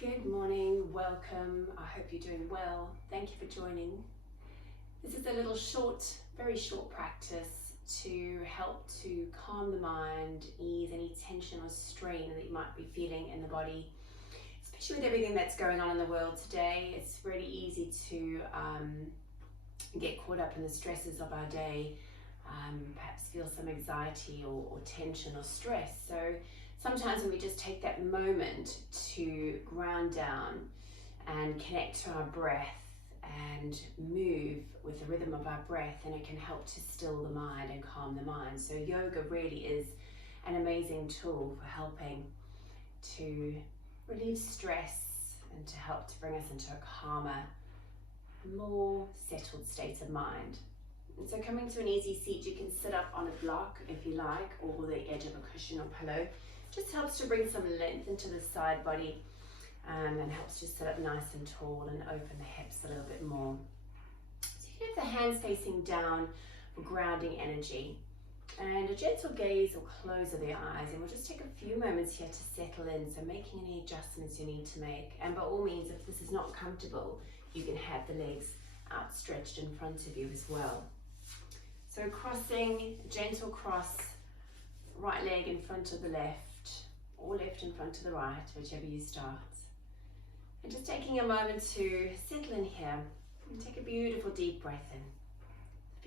Good morning, welcome. I hope you're doing well. Thank you for joining. This is a little short, very short practice to help to calm the mind, ease any tension or strain that you might be feeling in the body. Especially with everything that's going on in the world today, it's really easy to get caught up in the stresses of our day, perhaps feel some anxiety or tension or stress. So sometimes when we just take that moment to ground down and connect to our breath and move with the rhythm of our breath, and it can help to still the mind and calm the mind. So yoga really is an amazing tool for helping to relieve stress and to help to bring us into a calmer, more settled state of mind. And so coming to an easy seat, you can sit up on a block if you like, or the edge of a cushion or pillow. Just helps to bring some length into the side body and helps you sit up nice and tall and open the hips a little bit more. So you can have the hands facing down for grounding energy, and a gentle gaze or close of the eyes, and we'll just take a few moments here to settle in, so making any adjustments you need to make. And by all means, if this is not comfortable, you can have the legs outstretched in front of you as well. So crossing, gentle cross, right leg in front of the left, or left in front of the right, whichever you start. And just taking a moment to settle in here and take a beautiful deep breath in.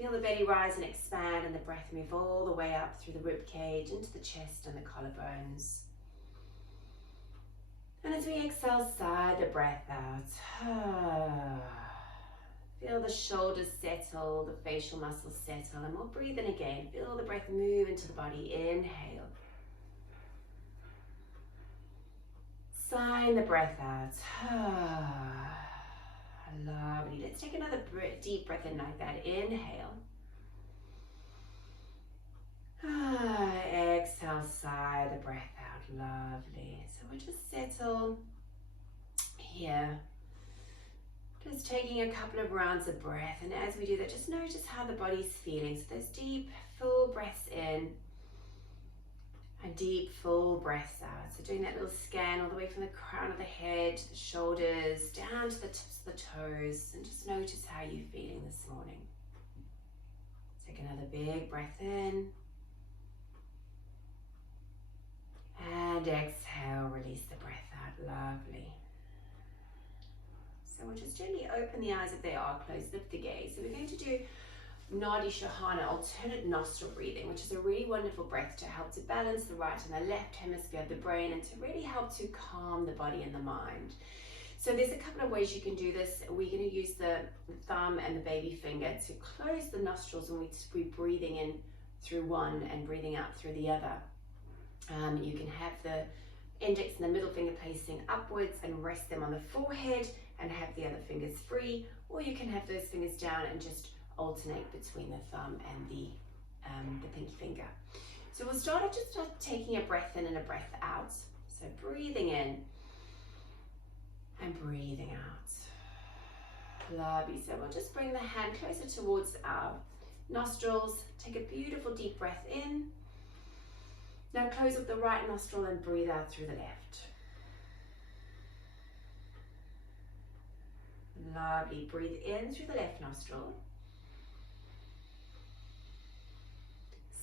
Feel the belly rise and expand, and the breath move all the way up through the rib cage into the chest and the collarbones. And as we exhale, sigh the breath out. Feel the shoulders settle, the facial muscles settle, and we'll breathe in again. Feel the breath move into the body. Inhale. Sigh the breath out. Lovely. Let's take another deep breath in like that. Inhale. Exhale, sigh the breath out. Lovely. So we'll just settle here. Just taking a couple of rounds of breath, and as we do that, just notice how the body's feeling. So those deep, full breaths in and deep, full breaths out. So doing that little scan all the way from the crown of the head to the shoulders, down to the tips of the toes, and just notice how you're feeling this morning. Take another big breath in. And exhale, release the breath out. Lovely. So we'll just gently open the eyes if they are closed, lift the gaze. So we're going to do Nadi Shahana, alternate nostril breathing, which is a really wonderful breath to help to balance the right and the left hemisphere of the brain, and to really help to calm the body and the mind. So there's a couple of ways you can do this. We're going to use the thumb and the baby finger to close the nostrils, and we're breathing in through one and breathing out through the other. You can have the index and the middle finger facing upwards and rest them on the forehead and have the other fingers free, or you can have those fingers down and just alternate between the thumb and the pinky finger. So we'll start taking a breath in and a breath out. So breathing in and breathing out. Lovely. So we'll just bring the hand closer towards our nostrils. Take a beautiful deep breath in. Now close up the right nostril and breathe out through the left. Lovely. Breathe in through the left nostril.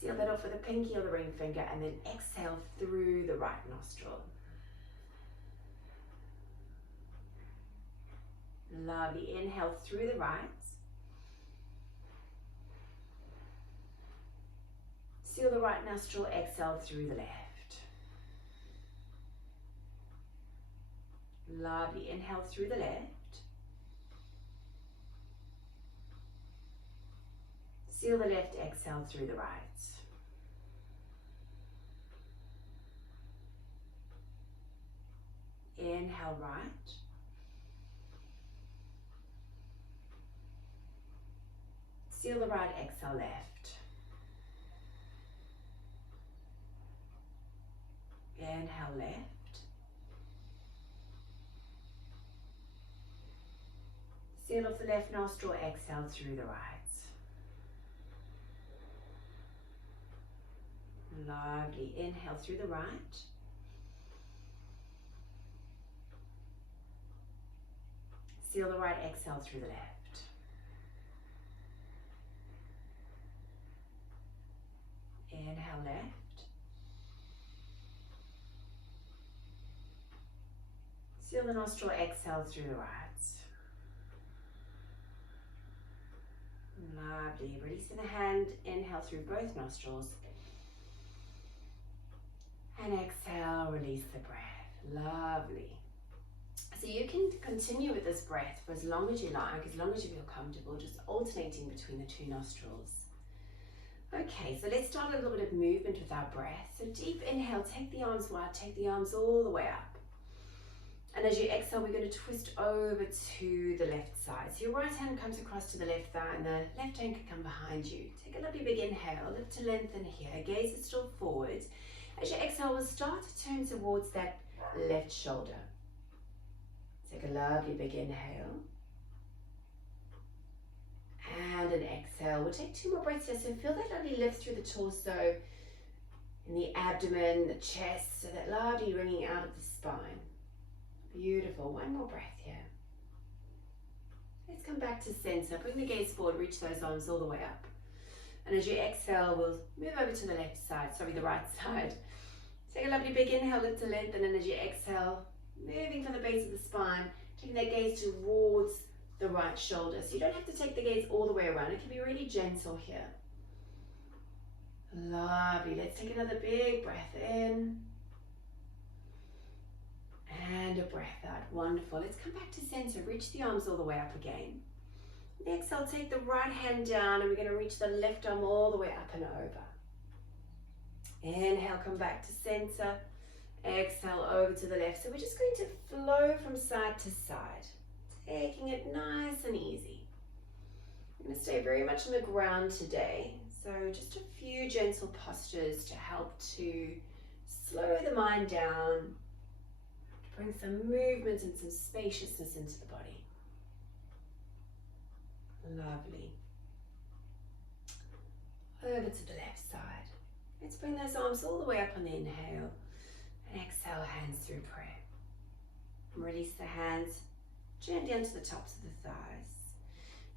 Seal that off with a pinky or the ring finger, and then exhale through the right nostril. Lovely. Inhale through the right. Seal the right nostril, exhale through the left. Lovely. Inhale through the left. Seal the left, exhale through the right. Inhale right. Seal the right, exhale left. Inhale left. Seal off the left nostril, exhale through the right. Lovely. Inhale through the right. seal the right exhale through the left. Inhale left. Seal the nostril, exhale through the right. Lovely. Releasing the hand, inhale through both nostrils. And exhale, release the breath. Lovely. So you can continue with this breath for as long as you like, as long as you feel comfortable, just alternating between the two nostrils. Okay, so let's start a little bit of movement with our breath. So deep inhale, take the arms wide, take the arms all the way up. And as you exhale, we're going to twist over to the left side. So your right hand comes across to the left thigh and the left hand can come behind you. Take a lovely big inhale, lift to lengthen here, gaze is still forward. As you exhale, we'll start to turn towards that left shoulder. Take a lovely big inhale. And an exhale. We'll take 2 more breaths here. So feel that lovely lift through the torso, in the abdomen, the chest, so that lovely ringing out of the spine. Beautiful. 1 more breath here. Let's come back to center. Bring the gaze forward, reach those arms all the way up. And as you exhale, we'll move over to the left side, the right side. Take a lovely big inhale, lift to lengthen, and as you exhale, moving from the base of the spine, taking that gaze towards the right shoulder. So you don't have to take the gaze all the way around. It can be really gentle here. Lovely. Let's take another big breath in. And a breath out. Wonderful. Let's come back to center. Reach the arms all the way up again. Exhale, take the right hand down and we're going to reach the left arm all the way up and over. Inhale, come back to center. Exhale, over to the left. So we're just going to flow from side to side, taking it nice and easy. I'm going to stay very much on the ground today. So just a few gentle postures to help to slow the mind down, bring some movement and some spaciousness into the body. Lovely. Over to the left side. Let's bring those arms all the way up on the inhale. And exhale, hands through prayer. And release the hands gently onto the tops of the thighs.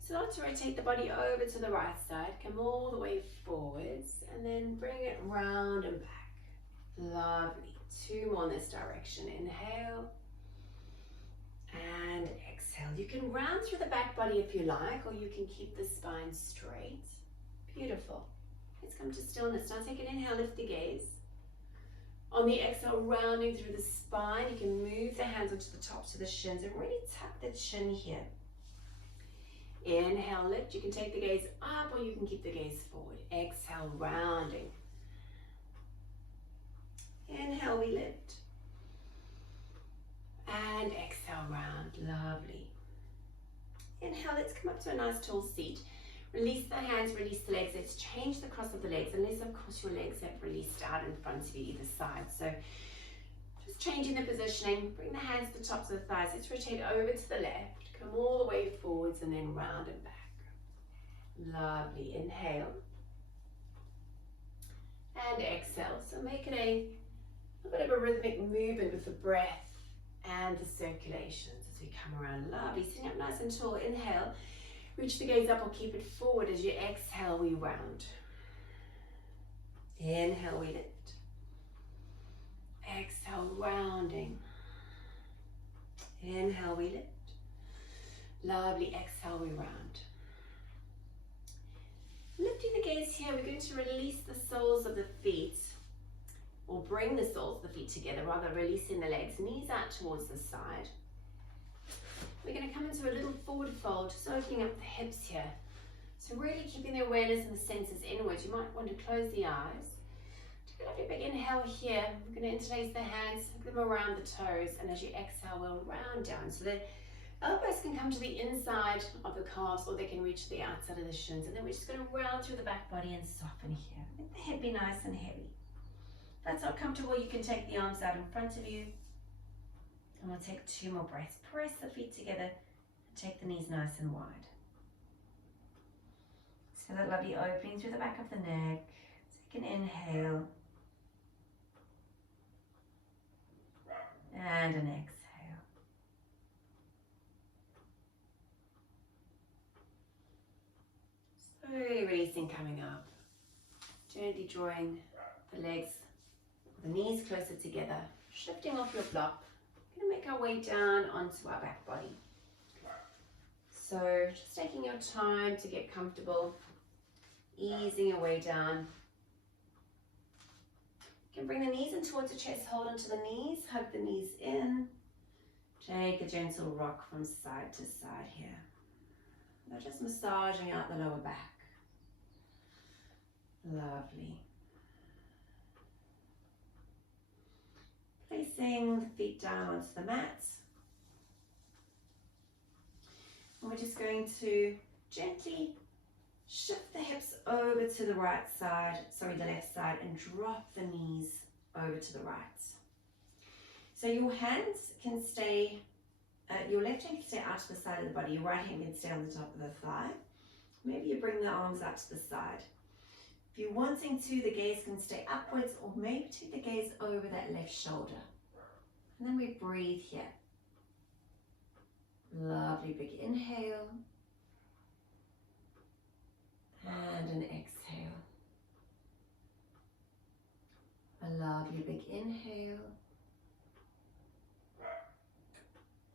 Start to rotate the body over to the right side. Come all the way forwards. And then bring it round and back. Lovely. 2 more in this direction. Inhale. And exhale. You can round through the back body if you like, or you can keep the spine straight. Beautiful. Let's come to stillness. Now take an inhale, lift the gaze. On the exhale, rounding through the spine, you can move the hands onto the tops of the shins and really tuck the chin here. Inhale, lift. You can take the gaze up or you can keep the gaze forward. Exhale, rounding. Inhale, we lift. And exhale, round. Lovely. Inhale, let's come up to a nice tall seat. Release the hands, release the legs. Let's change the cross of the legs, unless of course your legs have released out in front of you either side. So just changing the positioning, bring the hands to the tops of the thighs. Let's rotate over to the left, come all the way forwards and then round and back. Lovely. Inhale. And exhale. So make it a bit of a rhythmic movement with the breath and the circulations as we come around. Lovely. Sitting up nice and tall. Inhale. Reach the gaze up or keep it forward. As you exhale, we round. Inhale, we lift. Exhale, rounding. Inhale, we lift. Lovely. Exhale, we round. Lifting the gaze here, we're going to release the soles of the feet, or bring the soles of the feet together, rather releasing the legs, knees out towards the side. We're going to come into a little forward fold, just opening up the hips here. So really keeping the awareness and the senses inwards. You might want to close the eyes. Take a lovely big inhale here. We're going to interlace the hands, hook them around the toes, and as you exhale, we'll round down. So the elbows can come to the inside of the calves, or they can reach the outside of the shins. And then we're just going to round through the back body and soften here. Let the head be nice and heavy. If that's not comfortable, you can take the arms out in front of you. And we'll take 2 more breaths. Press the feet together and take the knees nice and wide. So that lovely opening through the back of the neck. Take an inhale. And an exhale. releasing, coming up. Gently drawing the legs, the knees closer together, shifting off your block. We're going to make our way down onto our back body. So just taking your time to get comfortable, easing your way down. You can bring the knees in towards the chest, hold onto the knees, hug the knees in. Take a gentle rock from side to side here. Now just massaging out the lower back. Lovely. Placing the feet down onto the mat. And we're just going to gently shift the hips over to the right side, sorry, the left side, and drop the knees over to the right. So your hands can stay, your left hand can stay out to the side of the body, your right hand can stay on the top of the thigh. Maybe you bring the arms out to the side. If you're wanting to, the gaze can stay upwards, or maybe take the gaze over that left shoulder. And then we breathe here. Lovely big inhale. And an exhale. A lovely big inhale.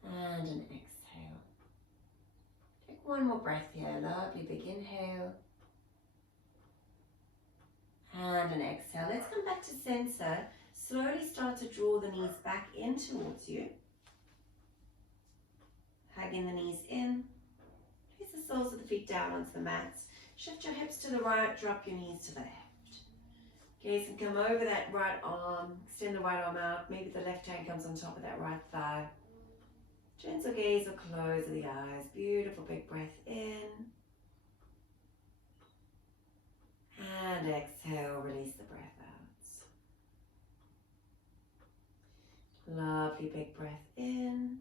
And an exhale. Take one more breath here. Lovely big inhale. And an exhale. Let's come back to center. Slowly start to draw the knees back in towards you. Hugging the knees in. Place the soles of the feet down onto the mat. Shift your hips to the right, drop your knees to the left. Gaze can come over that right arm, extend the right arm out. Maybe the left hand comes on top of that right thigh. Gentle gaze or close of the eyes. Beautiful big breath in. And exhale, release the breath out. Lovely big breath in.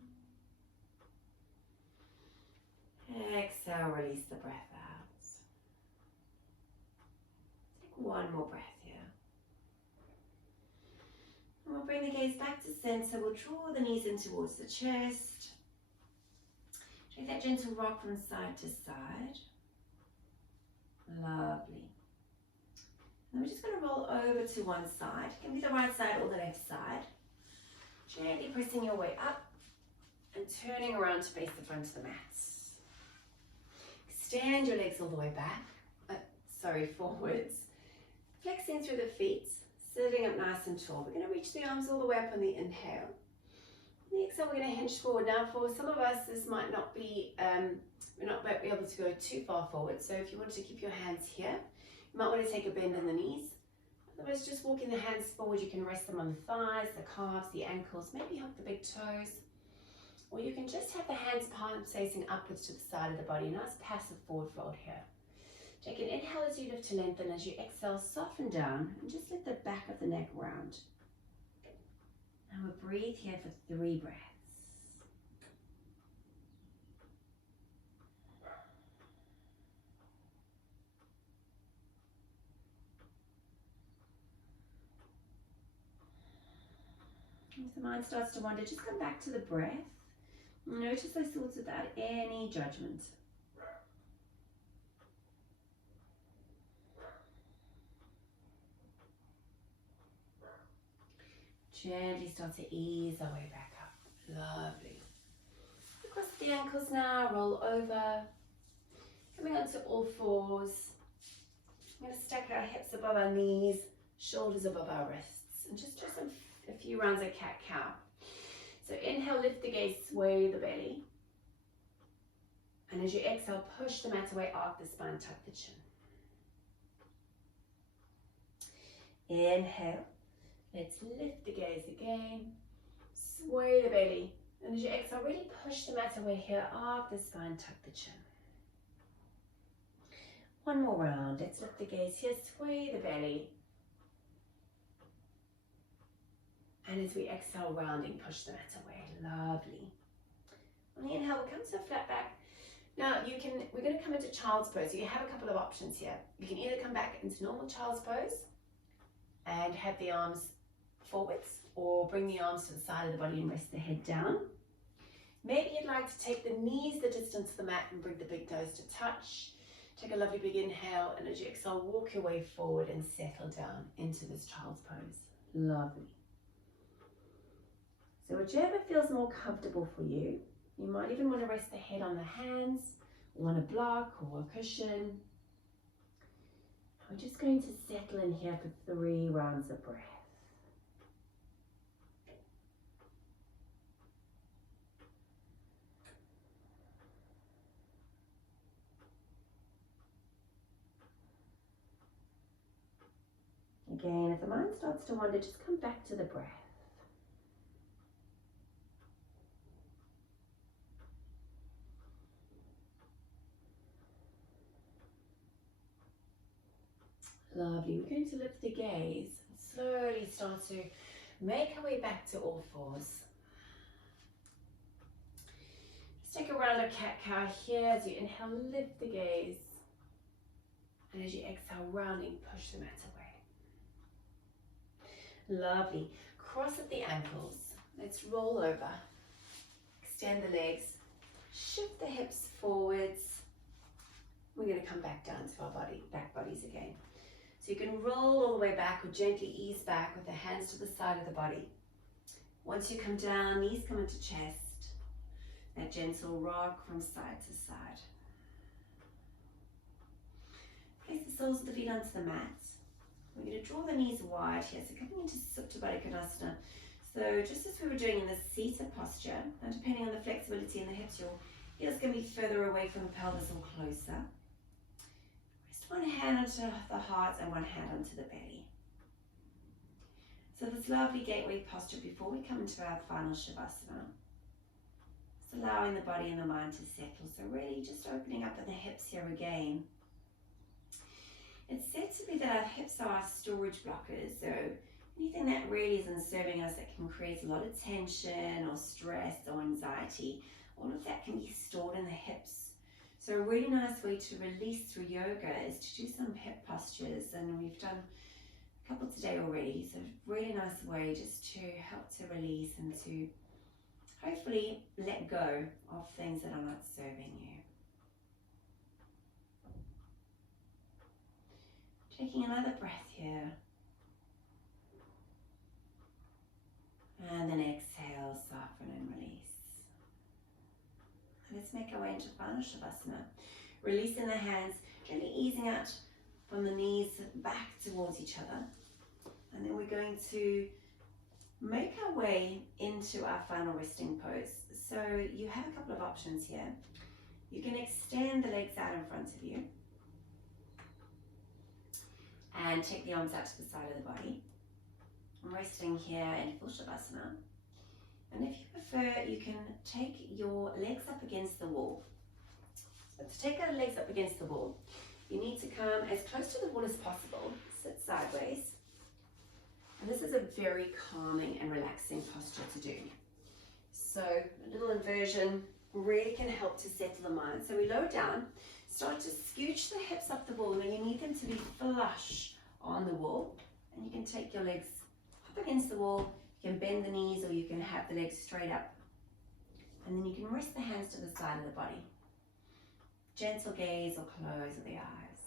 Exhale, release the breath out. Take one more breath here. And we'll bring the gaze back to center. We'll draw the knees in towards the chest. Take that gentle rock from side to side. Lovely. And we're just going to roll over to one side. It can be the right side or the left side. Gently pressing your way up and turning around to face the front of the mat. Extend your legs all the way back, forwards. Flexing through the feet, sitting up nice and tall. We're going to reach the arms all the way up on the inhale. On the exhale, we're going to hinge forward. Now, for some of us, this might not be, we're not be able to go too far forward. So if you want to keep your hands here, you might want to take a bend in the knees. Otherwise, just walking the hands forward, you can rest them on the thighs, the calves, the ankles, maybe hug the big toes. Or you can just have the hands palms facing upwards to the side of the body. Nice passive forward fold here. Take an inhale as you lift to lengthen. As you exhale, soften down and just let the back of the neck round. And we'll breathe here for 3 breaths. If the mind starts to wander, just come back to the breath. Notice those thoughts without any judgment. Gently start to ease our way back up. Lovely. Across the ankles now, roll over. Coming onto all fours. I'm going to stack our hips above our knees, shoulders above our wrists, and just do a few rounds of cat-cow. So inhale, lift the gaze, sway the belly. And as you exhale, push the mat away, arc the spine, tuck the chin. Inhale, let's lift the gaze again, sway the belly. And as you exhale, really push the mat away here, arc the spine, tuck the chin. One more round, let's lift the gaze here, sway the belly. And as we exhale, rounding, push the mat away. Lovely. On the inhale, we'll come to a flat back. Now we're going to come into child's pose. So you have a couple of options here. You can either come back into normal child's pose and have the arms forwards, or bring the arms to the side of the body and rest the head down. Maybe you'd like to take the knees the distance to the mat and bring the big toes to touch. Take a lovely big inhale, and as you exhale, walk your way forward and settle down into this child's pose. Lovely. So whichever feels more comfortable for you. You might even want to rest the head on the hands, or on a block or a cushion. We're just going to settle in here for 3 rounds of breath. Again, if the mind starts to wander, just come back to the breath. Lovely. We're going to lift the gaze and slowly start to make our way back to all fours. Just take a round of cat-cow here. As you inhale, lift the gaze. And as you exhale, rounding, push the mat away. Lovely. Cross at the ankles. Let's roll over. Extend the legs. Shift the hips forwards. We're going to come back down to our back bodies again. So you can roll all the way back or gently ease back with the hands to the side of the body. Once you come down, knees come into chest. That gentle rock from side to side. Place the soles of the feet onto the mat. We're going to draw the knees wide here, so coming into Supta Baddha Konasana. So just as we were doing in the seated posture, and depending on the flexibility in the hips, your heels can be further away from the pelvis or closer. One hand onto the heart and one hand onto the belly. So this lovely gateway posture before we come into our final Shavasana. Just allowing the body and the mind to settle. So really just opening up in the hips here again. It's said to be that our hips are our storage blockers. So anything that really isn't serving us, that can create a lot of tension or stress or anxiety, all of that can be stored in the hips. So a really nice way to release through yoga is to do some hip postures, and we've done a couple today already. So really nice way just to help to release and to hopefully let go of things that are not serving you. Taking another breath here. And then exhale, soften and release. Let's make our way into final Shavasana. Releasing the hands, gently easing out from the knees back towards each other. And then we're going to make our way into our final resting pose. So you have a couple of options here. You can extend the legs out in front of you. And take the arms out to the side of the body. I'm resting here in full Shavasana. And if you prefer, you can take your legs up against the wall. So to take our legs up against the wall, you need to come as close to the wall as possible. Sit sideways. And this is a very calming and relaxing posture to do. So a little inversion really can help to settle the mind. So we lower down, start to scooch the hips up the wall, and then you need them to be flush on the wall. And you can take your legs up against the wall. You can bend the knees, or you can have the legs straight up. And then you can rest the hands to the side of the body. Gentle gaze or close of the eyes.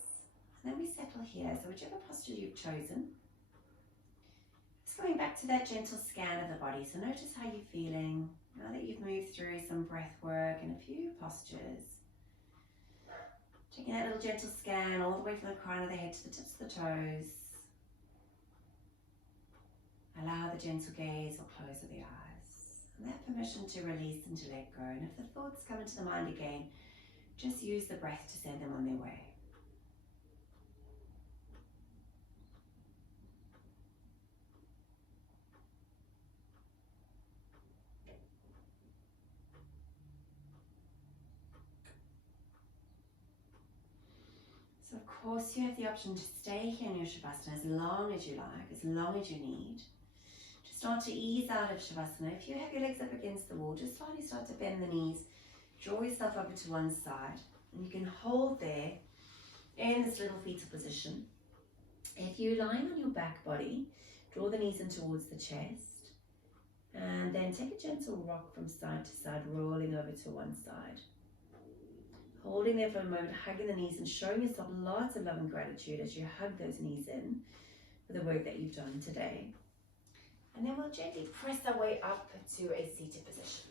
And then we settle here, so whichever posture you've chosen. Just going back to that gentle scan of the body. So notice how you're feeling now that you've moved through some breath work and a few postures. Taking that little gentle scan all the way from the crown of the head to the tips of the toes. Allow the gentle gaze or close of the eyes. And that permission to release and to let go. And if the thoughts come into the mind again, just use the breath to send them on their way. So of course you have the option to stay here in your Shavasana as long as you like, as long as you need. To start to ease out of Shavasana, if you have your legs up against the wall, just slowly start to bend the knees, draw yourself over to one side, and you can hold there in this little fetal position. If you're lying on your back body, draw the knees in towards the chest, and then take a gentle rock from side to side, rolling over to one side. Holding there for a moment, hugging the knees and showing yourself lots of love and gratitude as you hug those knees in for the work that you've done today. And then we'll gently press our way up to a seated position.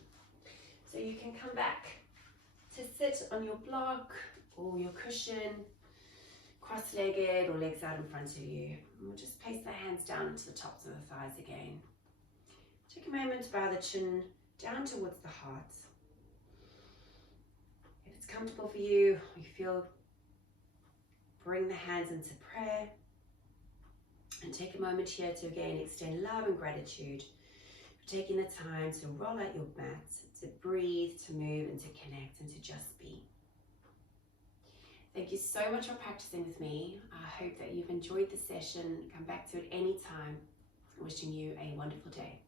So you can come back to sit on your block or your cushion, cross-legged or legs out in front of you. And we'll just place the hands down to the tops of the thighs again. Take a moment to bow the chin down towards the heart. If it's comfortable for you, or you feel, bring the hands into prayer. And take a moment here to again extend love and gratitude for taking the time to roll out your mat, to breathe, to move, and to connect, and to just be. Thank you so much for practicing with me. I hope that you've enjoyed the session. Come back to it anytime. Wishing you a wonderful day.